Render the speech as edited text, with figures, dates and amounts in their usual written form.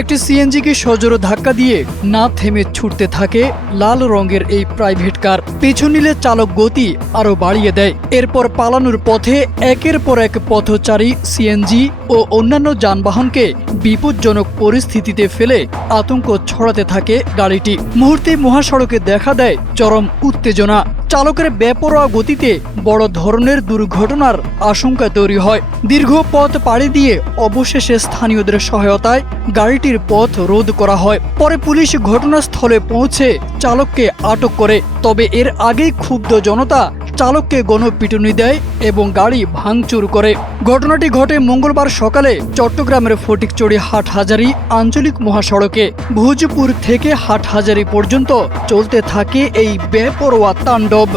একটি সিএনজিকে সজোরে ধাক্কা দিয়ে না থেমে ছুটতে থাকে লাল রঙের এই প্রাইভেট কার। পিছু নিলে চালক গতি আরো বাড়িয়ে দেয়। এরপর পালানোর পথে একের পর এক পথচারী, সিএনজি ও অন্যান্য যানবাহনকে বিপজ্জনক পরিস্থিতিতে ফেলে আতঙ্ক ছড়াতে থাকে গাড়িটি। মুহূর্তে মহাসড়কে দেখা দেয় চরম উত্তেজনা। চালকের বেপরোয়া গতিতে বড় ধরনের দুর্ঘটনার আশঙ্কা তৈরি হয়। দীর্ঘ পথ পাড়ি দিয়ে অবশেষে স্থানীয়দের সহায়তায় গাড়িটির পথ রোধ করা হয়। পরে পুলিশ ঘটনাস্থলে পৌঁছে চালককে আটক করে। তবে এর আগেই ক্ষুব্ধ জনতা চালককে গণপিটুনি দেয় এবং গাড়ি ভাঙচুর করে। ঘটনাটি ঘটে মঙ্গলবার সকালে চট্টগ্রামের ফটিকছড়ি হাটহাজারী আঞ্চলিক মহাসড়কে। ভোজপুর থেকে হাটহাজারী পর্যন্ত চলতে থাকে এই বেপরোয়া তাণ্ডব।